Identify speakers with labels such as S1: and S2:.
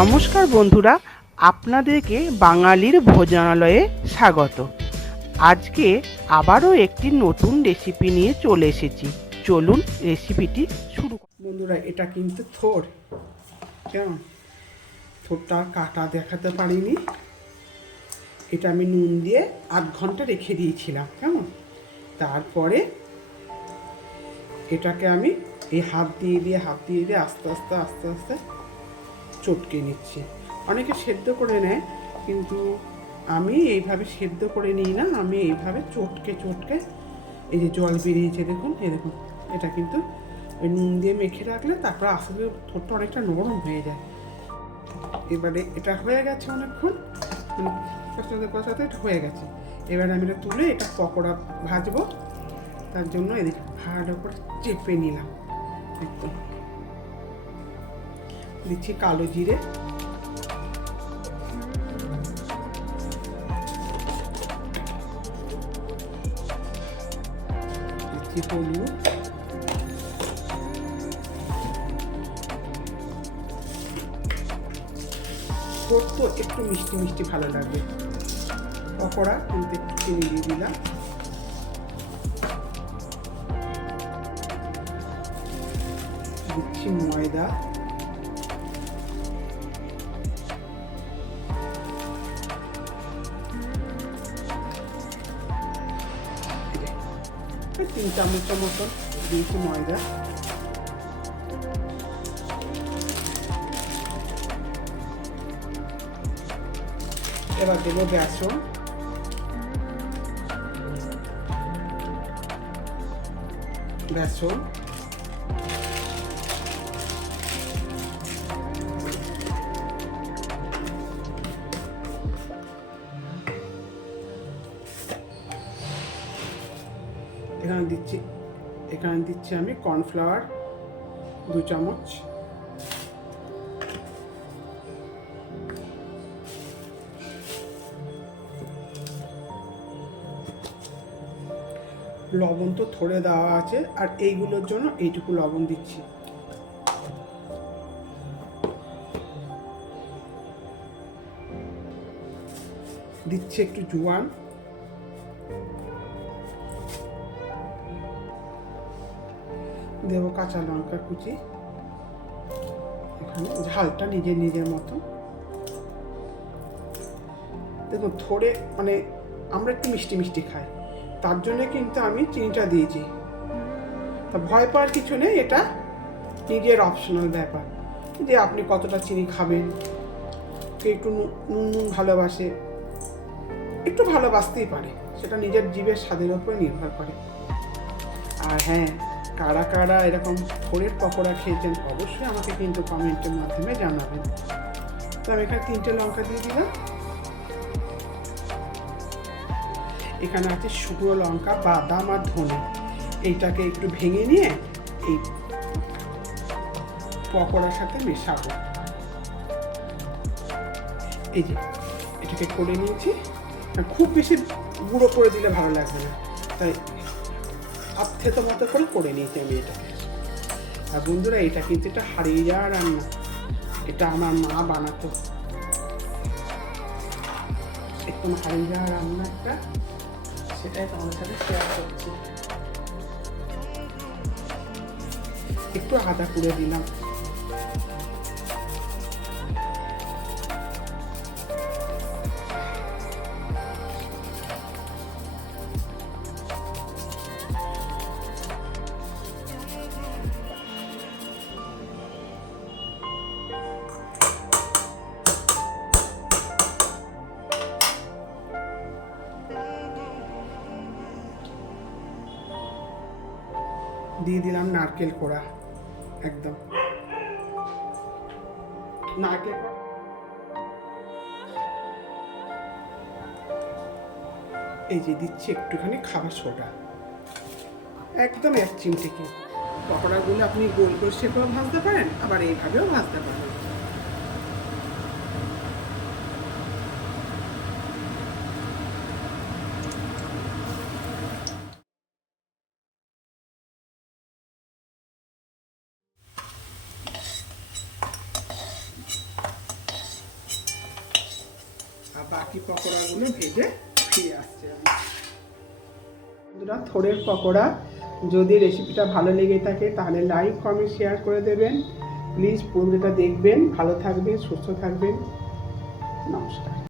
S1: নমস্কার বন্ধুরা, আপনাদেরকে বাঙালির ভোজনালয়ে স্বাগত। আজকে আবারও একটি নতুন রেসিপি নিয়ে চলে এসেছি। চলুন রেসিপিটি শুরু
S2: বন্ধুরা, এটা কিন্তু থোর। কেমন? থোরটা কাটা দেখাতে পারিনি। এটা আমি নুন দিয়ে আধ ঘণ্টা রেখে দিয়েছিলাম, কেমন? তারপরে এটাকে আমি এই হাত দিয়ে দিয়ে, হাত দিয়ে দিয়ে আস্তে আস্তে আস্তে আস্তে চটকে নিচ্ছি। অনেকে সেদ্ধ করে নেয়, কিন্তু আমি এইভাবে সেদ্ধ করে নিই না, আমি এইভাবে চটকে চটকে এই যে জল বেরিয়েছে, দেখুন দেখুন, এটা কিন্তু ওই নুন দিয়ে মেখে রাখলে তারপর আস্তে আস্তে ঠোঁটটা অনেকটা নরম হয়ে যায়। এবারে এটা হয়ে গেছে অনেকক্ষণ মানে কষাতে কষাতে এটা হয়ে গেছে। এবারে আমি এটা তুলে এটা পকোড়া ভাজবো, তার জন্য এদিকে ভালো করে চেপে নিলাম, একদম। দিচ্ছি কালো জিরে। দিচ্ছি হলুদ। তো একটু মিষ্টি মিষ্টি ভালো লাগবে। পকোড়া কিন্তু একটু চিনি দিয়ে দিলাম। দিচ্ছি ময়দা। তিন চামচের মতন দিয়েছি ময়দা। এবার দেবো বেসন। বেসন। এখানে দিচ্ছি এখানে দিচ্ছি আমি কর্নফ্লাওয়ার দু চামচ। লবণ তো থরে দেওয়া আছে, আর এইগুলোর জন্য এইটুকু লবণ দিচ্ছি। দিচ্ছি একটু জোয়ান। দেবো কাঁচা লঙ্কা কুচি। এখানে ঝালটা নিজের নিজের মতো দেখুন, থোড়ে মানে আমরা একটু মিষ্টি মিষ্টি খাই। তার জন্য কিন্তু আমি চিনিটা দিয়েছি। তা ভয় পাওয়ার কিছু নেই, এটা নিজের অপশনাল ব্যাপার। যে আপনি কতটা চিনি খাবেন কেউ একটু নুন নুন ভালোবাসে, একটু ভালোবাসতেই পারে। সেটা নিজের জীবের স্বাদের উপর নির্ভর করে। আর হ্যাঁ কারা কারা এরকম ফোড়ের পকোড়া খেয়েছেন অবশ্যই আমাকে কিন্তু কমেন্টের মাধ্যমে জানাবেন। তো আমি এখানে তিনটে লঙ্কা দিয়ে দিলাম। এখানে আছে শুকনো লঙ্কা, বাদাম আর ধনে। এইটাকে একটু ভেঙে নিয়ে এই পকোড়ার সাথে মেশাবো। এই যে, এটাকে করে নিয়েছি। খুব বেশি গুঁড়ো করে দিলে ভালো লাগবে না। তাই আধেতো মতো করে করে নিয়েছি আমি এটাকে আর বন্ধুরা, এটা কিন্তু এটা হারিয়ে যাওয়ার রান্না। এটা আমার মা বানাতো। একদম হারিয়ে যাওয়ার রান্না একটা সেটাই তোমার সাথে শেয়ার করছি। একটু আদা করে দিলাম। দিয়ে দিলাম নারকেল কোড়া, একদম। নারকেল এই যে দিচ্ছি একটুখানি খাবার সোডা। একদম এক চিমটে কি পকোড়াগুলো আপনি গোল করে সেভাবে ভাজতে পারেন, আবার এইভাবেও ভাজতে পারেন। বাকি পকোড়াগুলো ভেজে ফিরে আসছে বন্ধুরা, থোড়ের পকোড়া। যদি রেসিপিটা ভালো লেগে থাকে, তাহলে লাইক কমেন্ট শেয়ার করে দেবেন। প্লিজ পুরোটা দেখবেন। ভালো থাকবেন, সুস্থ থাকবেন। নমস্কার।